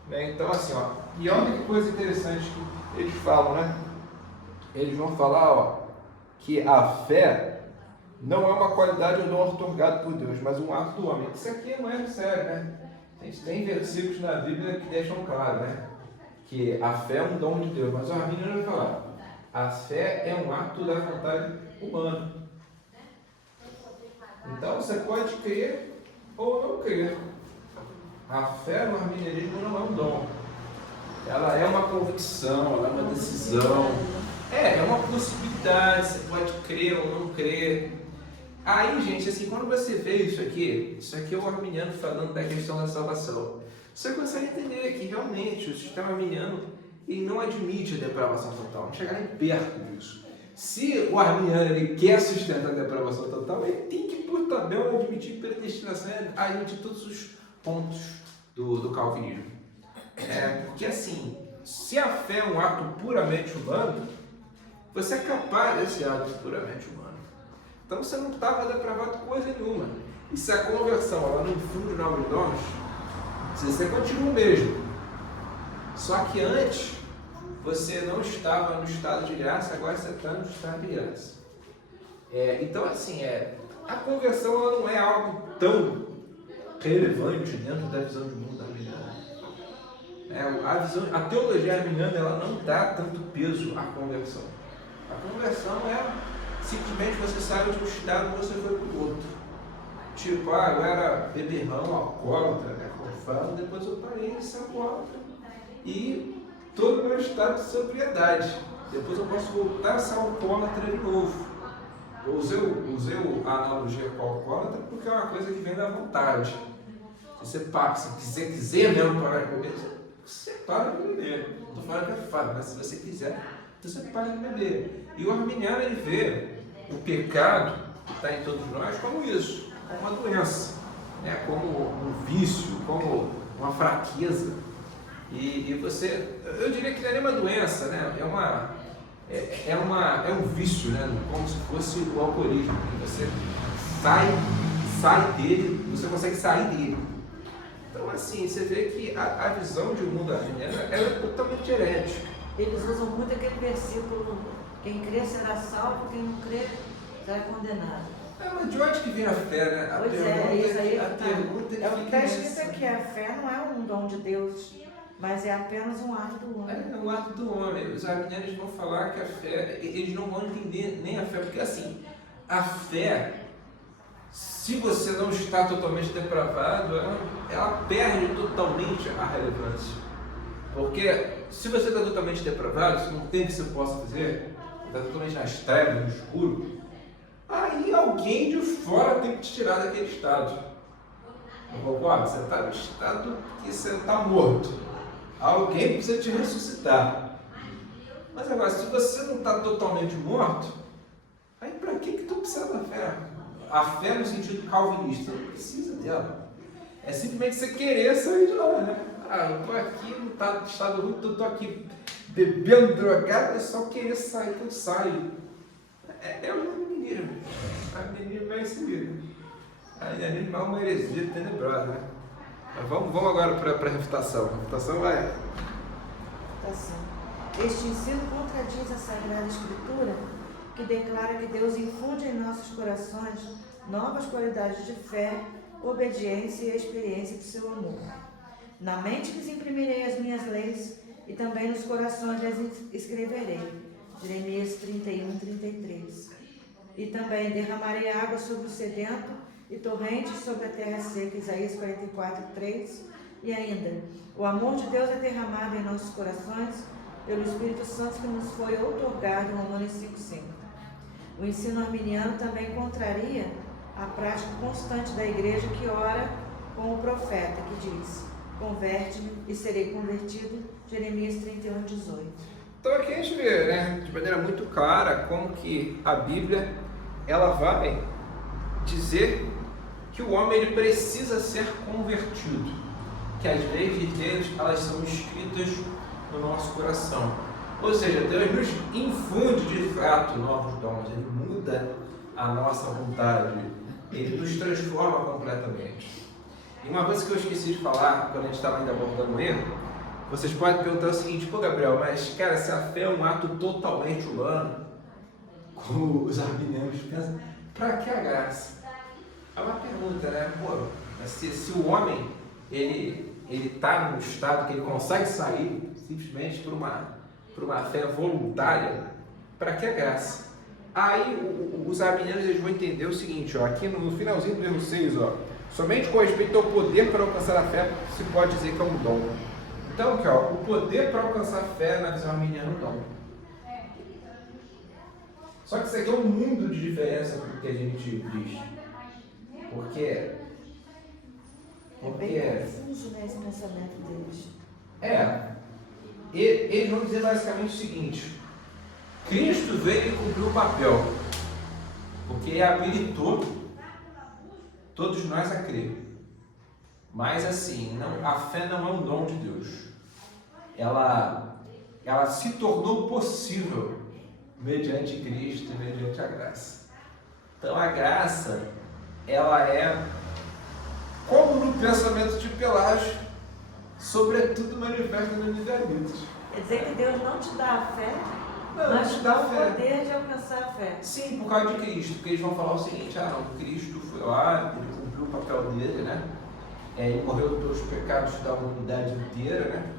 Né? Então, assim, e olha que coisa interessante que eles falam, né? Eles vão falar, que a fé não é uma qualidade ou dom outorgado por Deus, mas um ato do homem. Isso aqui não é sério, né? A gente tem versículos na Bíblia que deixam claro, né? Que a fé é um dom de Deus, mas o arminiano vai falar, a fé é um ato da vontade humana. Então, você pode crer ou não crer. A fé no arminianismo não é um dom. Ela é uma convicção, ela é uma decisão. É uma possibilidade, você pode crer ou não crer. Aí, gente, assim, quando você vê isso aqui é o arminiano falando da questão da salvação. Você consegue entender que realmente o sistema arminiano ele não admite a depravação total, não chega nem perto disso. Se o arminiano ele quer sustentar a depravação total, ele tem que, por tabela, admitir predestinação, admitir todos os pontos do calvinismo. Porque assim, se a fé é um ato puramente humano, você é capaz desse ato puramente humano. Então você não estava depravado coisa nenhuma. E se a conversão ela não infunde novos dons, você continua o mesmo. Só que antes você não estava no estado de graça, agora você está no estado de graça. Então assim, a conversão ela não é algo tão relevante dentro da visão de mundo arminiana. A teologia arminiana ela não dá tanto peso à conversão. A conversão é simplesmente você sai de um estado e você foi para o outro. Tipo, eu era beberrão, alcoólatra, né? Como falam, depois eu parei de ser alcoólatra. E todo o meu estado de sobriedade. Depois eu posso voltar a ser alcoólatra de novo. Eu usei a analogia com o alcoólatra porque é uma coisa que vem da vontade. Se você quiser mesmo parar de beber, você para de beber. Não estou falando que é fácil, mas se você quiser, você para de beber. E o arminiano ele vê o pecado que está em todos nós como isso, como uma doença, né? Como um vício, como uma fraqueza. E você, eu diria que não é nem uma doença, né? É um vício, né? Como se fosse o alcoolismo. Você sai dele, você consegue sair dele. Então, assim, você vê que a visão de um mundo arminiano ela é totalmente herética. Eles usam muito aquele versículo, quem crê será salvo, quem não crê será condenado. Mas de onde que vem a fé, né? Pois é, isso aí a pergunta é o que está escrito aqui, a fé não é um dom de Deus, mas é apenas um ato do homem. É um ato do homem. Os arminianos vão falar que a fé, eles não vão entender nem a fé, porque assim, a fé, se você não está totalmente depravado, ela perde totalmente a relevância. Porque se você está totalmente depravado, se não tem o que você possa fazer, está totalmente nas trevas, no escuro, aí alguém de fora tem que te tirar daquele estado. Não concorda? Você está no estado que você está morto. Alguém precisa te ressuscitar. Mas agora, se você não está totalmente morto, aí para que tu precisa da fé? A fé no sentido calvinista, você não precisa dela. É simplesmente você querer sair de lá, né? Eu tô aqui, não tá no estado ruim, eu tô aqui bebendo, drogado, é só querer sair que eu saio. É o arminianismo. O arminianismo é esse mesmo. O arminianismo é uma heresia tenebrosa, né? Mas vamos agora para a refutação. A refutação vai. Este ensino contradiz a Sagrada Escritura, que declara que Deus infunde em nossos corações novas qualidades de fé, obediência e experiência de seu amor. Na mente lhes imprimirei as minhas leis e também nos corações lhes escreverei. Jeremias 31, 33. E também derramarei água sobre o sedento e torrentes sobre a terra seca. Isaías 44, 3. E ainda, o amor de Deus é derramado em nossos corações pelo Espírito Santo que nos foi outorgado em Romanos 5,5. O ensino arminiano também contraria a prática constante da igreja que ora com o profeta, que diz: converte-me e serei convertido. Jeremias 31, 18. Então aqui a gente vê, né, de maneira muito clara como que a Bíblia ela vai dizer que o homem ele precisa ser convertido, que as leis de Deus elas são escritas no nosso coração. Ou seja, Deus nos infunde de fato novos dons, Ele muda a nossa vontade, Ele nos transforma completamente. E uma coisa que eu esqueci de falar quando a gente estava ainda abordando o erro, vocês podem perguntar o seguinte: pô, Gabriel, mas cara, se a fé é um ato totalmente humano, como os arminianos pensam, para que a graça? É uma pergunta, né? Pô, se o homem ele está num estado que ele consegue sair simplesmente por uma fé voluntária, para que a graça? Aí os arminianos eles vão entender o seguinte, ó, aqui no finalzinho do verso 6, ó, somente com respeito ao poder para alcançar a fé se pode dizer que é um dom. Então, aqui, ó, o poder para alcançar a fé na visão arminiana é um dom. Só que isso aqui é um mundo de diferença com o que a gente diz. Porque É bem confuso, né, esse pensamento deles. Eles vão dizer basicamente o seguinte: Cristo veio e cumpriu o papel, porque ele habilitou todos nós a crer. Mas assim, a fé não é um dom de Deus. Ela se tornou possível mediante Cristo, mediante a graça. Então a graça, ela é como no pensamento de Pelágio, sobretudo manifesta no livre-arbítrio. Quer dizer que Deus não te dá a fé, Não, mas te dá o fé. poder de alcançar a fé. Sim, por causa de Cristo, porque eles vão falar o seguinte: Cristo foi lá, ele cumpriu o papel dele, né? Ele morreu pelos pecados da humanidade inteira, né?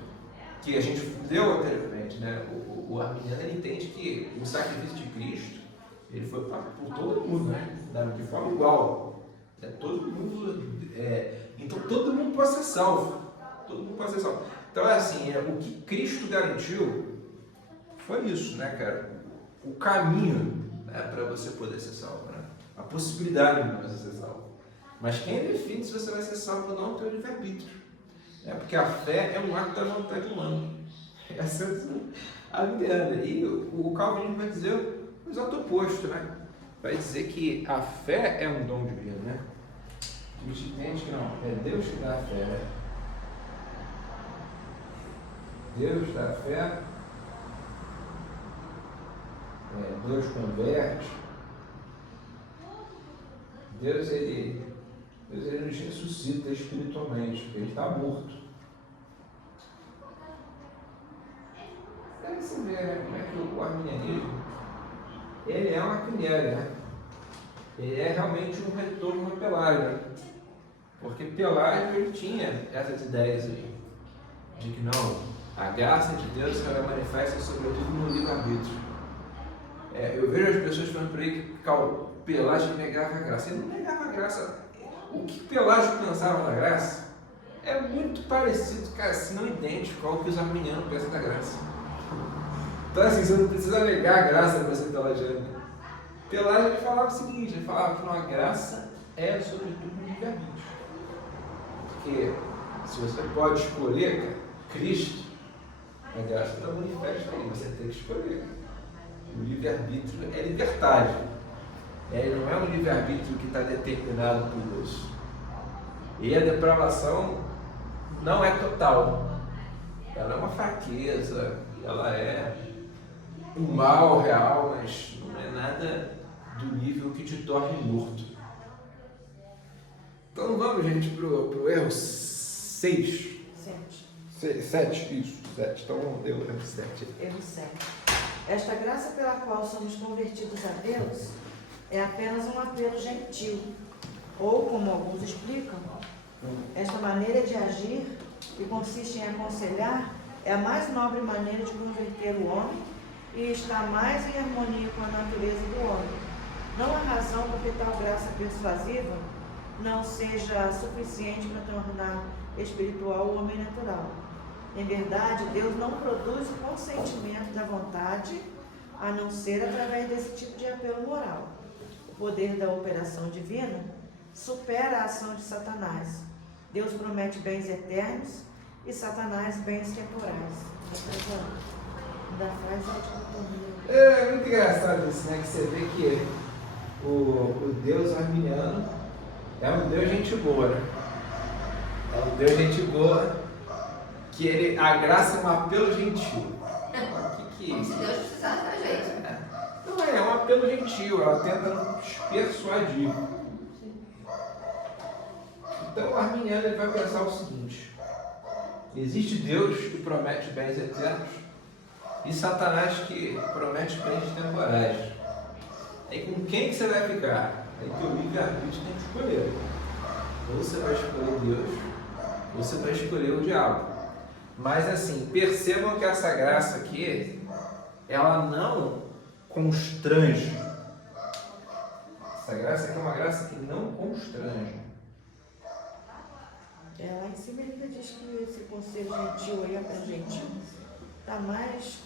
Que a gente deu anteriormente, né? O arminiano ele entende que o sacrifício de Cristo ele foi por todo mundo, né? De forma igual. Todo mundo, então todo mundo pode ser salvo. Todo mundo pode ser salvo. Então é assim, o que Cristo garantiu foi isso, né, cara? O caminho, né, para você poder ser salvo, né? A possibilidade de você ser salvo. Mas quem define se você vai ser salvo ou não é o teu livre-arbítrio. Porque a fé é um ato da vontade humana. Essa é a arminiana. E o calvinismo vai dizer o exato oposto, né? Vai dizer que a fé é um dom divino, né? A gente entende que não, é Deus que dá a fé, né? Deus dá a fé, Deus converte, Deus ele nos ressuscita espiritualmente, porque ele está morto. Aí você vê, né, como é que o arminianismo ele é uma quimera, né? Ele é realmente um retorno a Pelágio, né? Porque Pelágio ele tinha essas ideias aí. de que não, a graça de Deus ela manifesta sobretudo no livre-arbítrio. Eu vejo as pessoas falando por aí que Pelágio negava a graça. Ele não negava a graça. O que Pelágio pensava da graça é muito parecido, cara, se não idêntico ao que os arminianos pensam da graça. Então assim, você não precisa negar a graça para ser pelagiano. Pelágio ele falava o seguinte, ele falava que a graça é sobretudo no livre-arbítrio. Porque se você pode escolher, cara, Cristo, a graça está manifesta aí, você tem que escolher. O livre-arbítrio é libertário. Ele não é um livre-arbítrio que está determinado por Deus. E a depravação não é total. Ela é uma fraqueza, ela é um mal real, mas não é nada do nível que te torne morto. Então vamos, gente, para o erro 6. 7, isso, 7. Então deu o erro 7. Erro 7. Esta graça pela qual somos convertidos a Deus é apenas um apelo gentil, ou, como alguns explicam, esta maneira de agir, que consiste em aconselhar, é a mais nobre maneira de converter o homem e está mais em harmonia com a natureza do homem. Não há razão para que tal graça persuasiva não seja suficiente para tornar espiritual o homem natural. Em verdade, Deus não produz o consentimento da vontade, a não ser através desse tipo de apelo moral. O poder da operação divina supera a ação de Satanás. Deus promete bens eternos e Satanás bens temporais. Ainda faz a dicotomia. É muito engraçado isso, né? Que você vê que o Deus arminiano é um Deus gente boa, né? É um Deus gente boa, que a graça é um apelo gentil. O que é isso? Se Deus precisasse da gente. Não é um apelo gentil, ela tenta nos persuadir. Então o arminiano ele vai pensar o seguinte: existe Deus que promete bens eternos e Satanás que promete bens temporais. Aí com quem que você vai ficar? Aí teu livre-arbítrio tem que escolher. Ou você vai escolher Deus, ou você vai escolher o diabo. Mas assim, percebam que essa graça aqui, ela não constrange. Essa graça aqui é uma graça que não constrange. Lá em cima ele ainda diz que esse conselho gentil aí, gentil, está mais.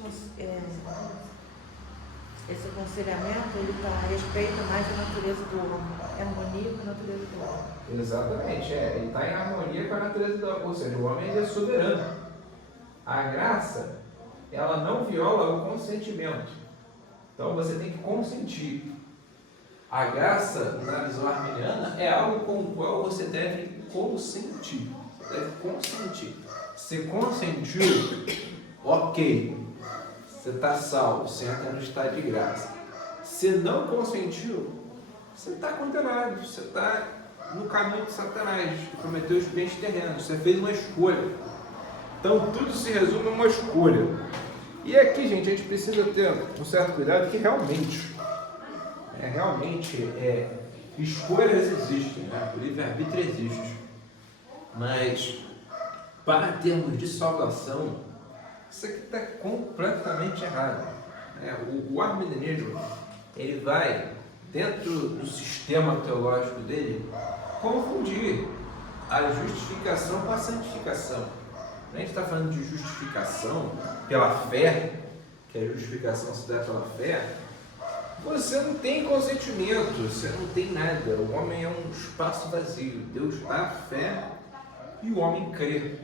Esse aconselhamento ele respeita mais a natureza do homem, é harmonia com a natureza do homem. Exatamente, ele está em harmonia com a natureza do homem, ou seja, o homem é soberano. A graça, ela não viola o consentimento. Então você tem que consentir. A graça, na visão arminiana, é algo com o qual você deve consentir. Você deve consentir. Você consentiu, ok. Você está salvo, você entra no estado de graça. Se não consentiu, você está condenado. Você está no caminho de Satanás, que prometeu os bens terrenos. Você fez uma escolha. Então tudo se resume a uma escolha. E aqui, gente, a gente precisa ter um certo cuidado que realmente escolhas existem, né? O livre-arbítrio existe. Mas para termos de salvação, isso aqui está completamente errado. O arminianismo, ele vai, dentro do sistema teológico dele, confundir a justificação com a santificação. A gente está falando de justificação pela fé, que a justificação se dá pela fé. Você não tem consentimento, você não tem nada. O homem é um espaço vazio. Deus dá fé e o homem crê.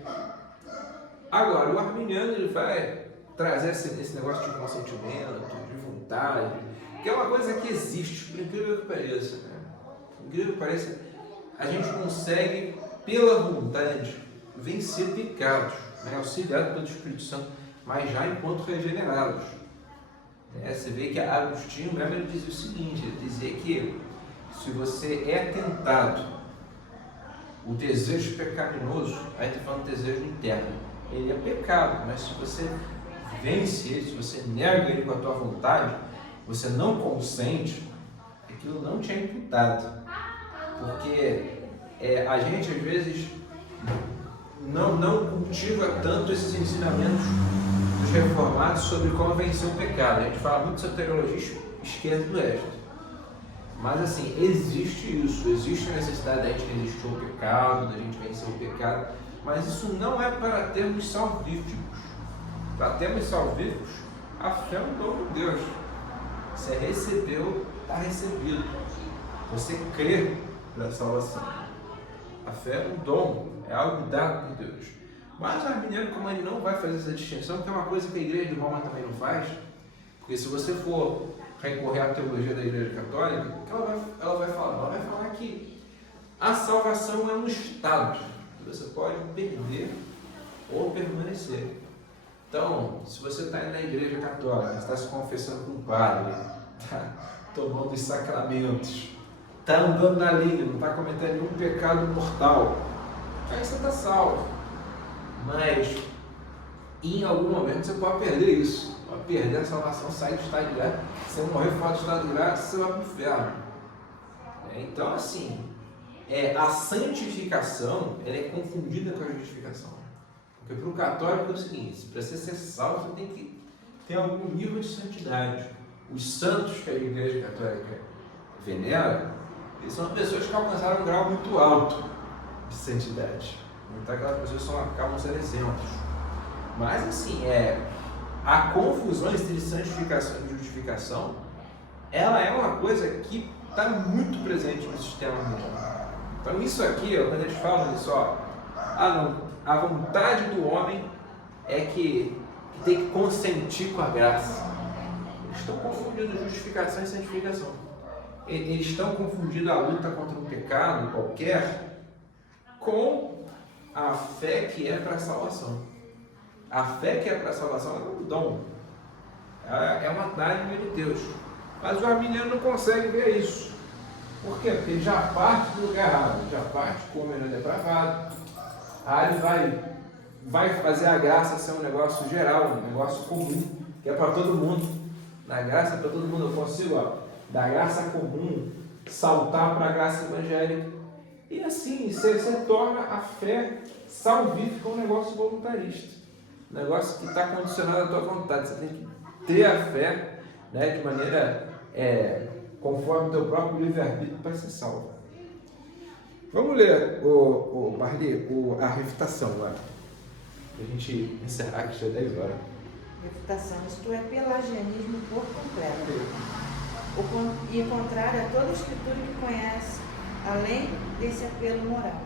Agora, o arminiano ele vai trazer esse negócio de consentimento, de vontade, que é uma coisa que existe, por incrível que pareça. Né? Por incrível que pareça, a gente consegue, pela vontade, vencer pecados, né? Auxiliado pelo Espírito Santo, mas já enquanto regenerados. Você vê que Agostinho mesmo ele dizia o seguinte, ele dizia que se você é tentado, o desejo pecaminoso, aí está falando desejo interno, ele é pecado, mas se você vence ele, se você nega ele com a tua vontade, você não consente, aquilo não te é imputado. Porque a gente às vezes não cultiva tanto esses ensinamentos dos reformados sobre como vencer o pecado. A gente fala muito sobre teologia esquerda do oeste. Mas assim, existe isso, existe a necessidade da gente resistir ao pecado, da gente vencer o pecado, mas isso não é para termos salvíficos. Para termos salvíficos, a fé é um dom de Deus. Você recebeu, está recebido. Você crê para a salvação. A fé é um dom, é algo dado por Deus. Mas o arminiano, como ele não vai fazer essa distinção, que é uma coisa que a igreja de Roma também não faz, porque se você for recorrer à teologia da igreja católica, ela vai falar que a salvação é um estado que você pode perder ou permanecer. Então, se você está indo na igreja católica, está se confessando com o padre, está tomando os sacramentos, está andando na linha, não está cometendo nenhum pecado mortal, aí você está salvo. Mas em algum momento você pode perder isso, pode perder a salvação, sair do estado de graça. Se você morrer fora do estado de graça, você vai para o inferno. Então, assim, a santificação ela é confundida com a justificação. Porque para o católico é o seguinte: para você ser salvo, você tem que ter algum nível de santidade. Os santos que a igreja católica venera, eles são pessoas que alcançaram um grau muito alto de santidade. Então aquelas pessoas acabam sendo exemplos. Mas assim, a confusão entre santificação e justificação, ela é uma coisa que está muito presente no sistema humano. Então isso aqui, quando eles falam isso, a vontade do homem é que tem que consentir com a graça. Eles estão confundindo justificação e santificação. Eles estão confundindo a luta contra um pecado qualquer com a fé que é para a salvação. A fé que é para a salvação é um dom. É uma dádiva de Deus. Mas o arminiano não consegue ver isso. Por quê? Porque ele já parte do lugar errado. Ele já parte como ele é depravado. Aí ele vai fazer a graça ser um negócio geral, um negócio comum, que é para todo mundo. Na graça é para todo mundo. Eu consigo, da graça comum, saltar para a graça evangélica. E assim, você torna a fé salvífica um negócio voluntarista. Um negócio que está condicionado à tua vontade. Você tem que ter a fé, né, de maneira conforme o teu próprio livre-arbítrio para ser salvo. Vamos ler, Marli, a refutação lá. Para a gente encerrar, que já é 10 horas. Refutação, isto é pelagianismo por completo. E contrário a toda escritura que conhece, além desse apelo moral.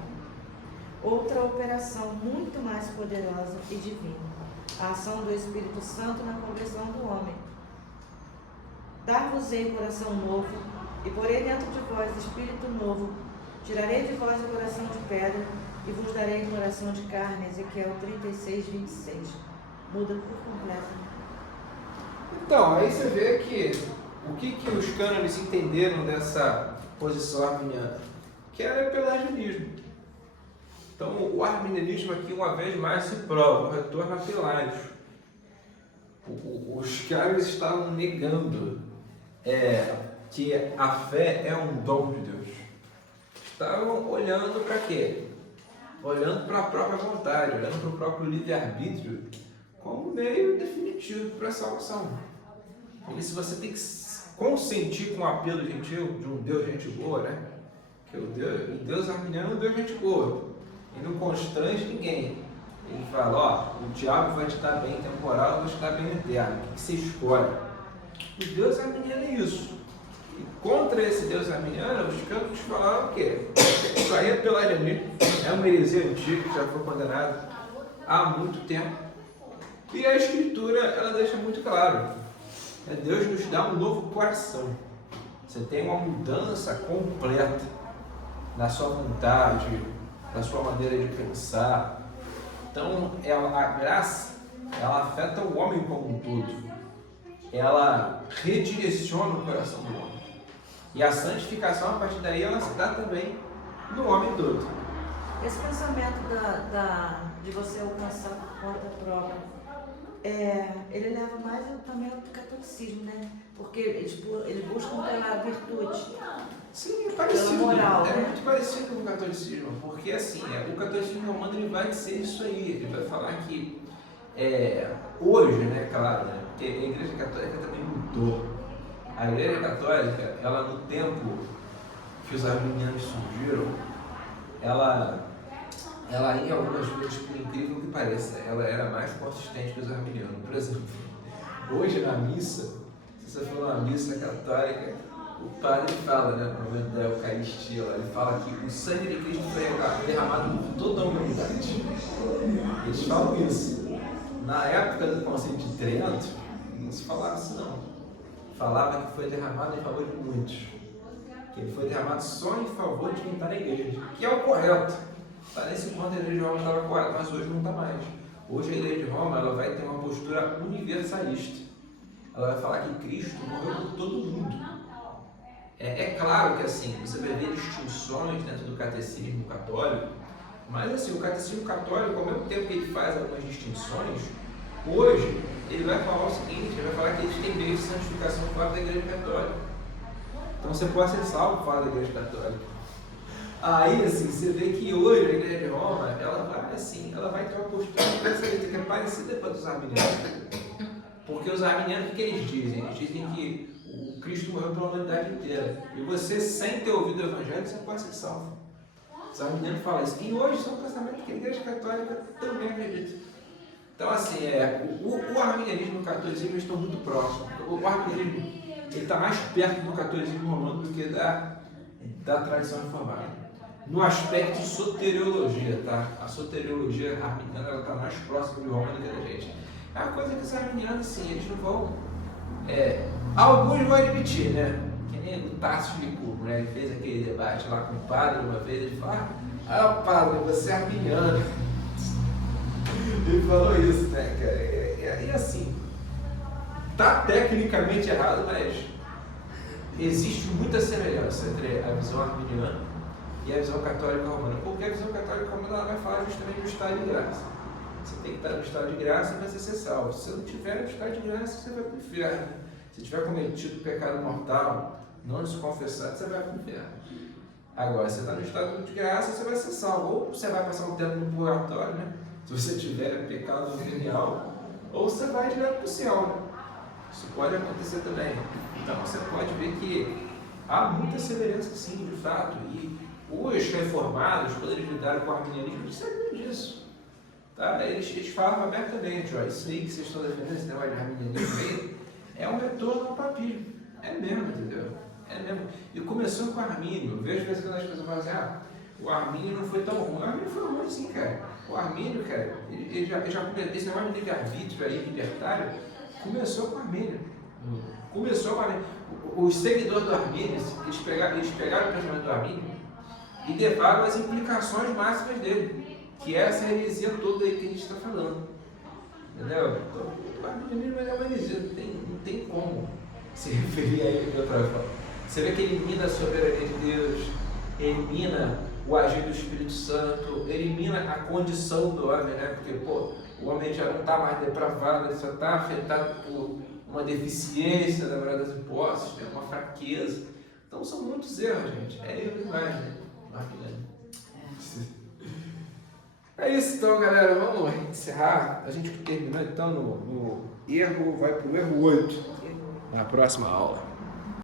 Outra operação muito mais poderosa e divina, a ação do Espírito Santo na conversão do homem. Dar-vos-ei coração novo, e porei dentro de vós espírito novo. Tirarei de vós o coração de pedra, e vos darei coração de carne. Ezequiel 36, 26. Muda por completo. Então, aí você vê que o que os cânones entenderam dessa posição arminiana? Que era pelagianismo. Então, o arminianismo aqui, uma vez mais, se prova, o retorno a Pelágio. Os caras estavam negando que a fé é um dom de Deus. Estavam olhando para quê? Olhando para a própria vontade, olhando para o próprio livre-arbítrio como meio definitivo para a salvação. E se você tem que consentir com o apelo gentil de um Deus gente boa, né? Que o Deus arminiano é um Deus gente boa. Ele não constrange ninguém. Ele fala, o diabo vai te dar bem temporal, eu vou te dar bem eterno. O que você escolhe? O Deus arminiano é isso. E contra esse Deus arminiano, os cânones falaram o quê? Isso aí é pelagianismo, é uma heresia antiga que já foi condenada há muito tempo. E a Escritura, ela deixa muito claro. Deus nos dá um novo coração. Você tem uma mudança completa na sua vontade, na sua maneira de pensar. Então, a graça, ela afeta o homem como um todo. Ela redireciona o coração do homem. E a santificação, a partir daí, ela se dá também no homem todo. Esse pensamento de você alcançar por conta própria, ele leva mais também ao catolicismo, né? Porque eles buscam pela virtude. Sim, é parecido. Pela moral, é né? muito parecido com o catolicismo, porque assim, o catolicismo romano ele vai dizer isso aí, ele vai falar que hoje, né, claro, né, porque a Igreja Católica também mudou. A Igreja Católica, ela no tempo que os arminianos surgiram, ela em algumas vezes, por incrível que pareça, ela era mais consistente que os arminianos. Por exemplo, hoje na missa, se você for numa missa católica, o padre fala, né, no momento da Eucaristia, ele fala que o sangue de Cristo foi derramado por toda a humanidade. Eles falam isso. Na época do Concílio de Trento, não se falava assim não. Falava que foi derramado em favor de muitos. Que ele foi derramado só em favor de quem está na igreja. Que é o correto. Tá nesse ponto a Igreja de Roma estava correta, mas hoje não está mais. Hoje a Igreja de Roma ela vai ter uma postura universalista. Ela vai falar que Cristo morreu por todo mundo. É claro que assim, você vai ver distinções dentro do catecismo católico, mas assim, o catecismo católico, ao mesmo tempo que ele faz algumas distinções, hoje ele vai falar o seguinte, ele vai falar que eles têm meio de santificação fora da Igreja Católica. Então você pode ser salvo fora da Igreja Católica. Aí assim, você vê que hoje a Igreja de Roma, ela vai ter uma postura que é parecida com a dos arminianos. Porque os arminianos, o que eles dizem? Eles dizem que o Cristo morreu pela humanidade inteira. E você, sem ter ouvido o Evangelho, você pode ser salvo. Os arminianos falam isso. E hoje são pensamentos que a Igreja Católica também acredita. Então, assim, o arminianismo e o catolicismo estão muito próximos. O arminianismo está mais perto do catolicismo romano do que da tradição reformada. No aspecto de soteriologia, tá? A soteriologia arminiana está mais próxima de Roma do que da gente. É uma coisa que os arminianos, assim, eles não vão... alguns vão admitir, né? Que nem o Tássio de Cubo, né? Ele fez aquele debate lá com o padre uma vez, ele falou, padre, você é arminiano. Ele falou isso, né, cara? E assim, tá tecnicamente errado, mas existe muita semelhança entre a visão arminiana e a visão católica romana. Porque a visão católica romana ela vai falar justamente do estado de graça. Você tem que estar no estado de graça para você ser salvo. Se você não tiver no estado de graça, você vai para o inferno. Se tiver cometido pecado mortal, não se confessar, você vai para o inferno. Agora, você está no estado de graça, você vai ser salvo. Ou você vai passar um tempo no purgatório, né? Se você tiver pecado venial, ou você vai direto para o céu. Né? Isso pode acontecer também. Então, você pode ver que há muita semelhança, sim, de fato. E os reformados, quando eles lidaram com o arminianismo, eles sabiam disso. Tá? Eles falavam abertamente, ó, isso aí que vocês estão defendendo, esse negócio de arminianismo aí, é um retorno ao papismo. É mesmo, entendeu? É mesmo. E começou com o Armínio. Eu vejo quando as pessoas falam assim, o Armínio não foi tão ruim. O Armínio foi ruim sim, cara. O Armínio, cara, ele já começou, esse negócio de livre-arbítrio aí, libertário, começou com o Armínio. Começou com o Armínio. Os seguidores do Armínio, eles pegaram o pensamento do Armínio e levaram as implicações máximas dele, que é essa heresia toda aí que a gente está falando. Entendeu? Então, o arminianismo é uma heresia, não tem como se referir a ele de outra forma. Você vê que elimina a soberania de Deus, elimina o agir do Espírito Santo, elimina a condição do homem, né? Porque, o homem já não está mais depravado, ele só está afetado por uma deficiência da moral das impostos, tem uma fraqueza. Então são muitos erros, gente. É erro demais, né? É isso então, galera. Vamos encerrar. A gente terminou então no erro, vai para o erro 8 na próxima aula.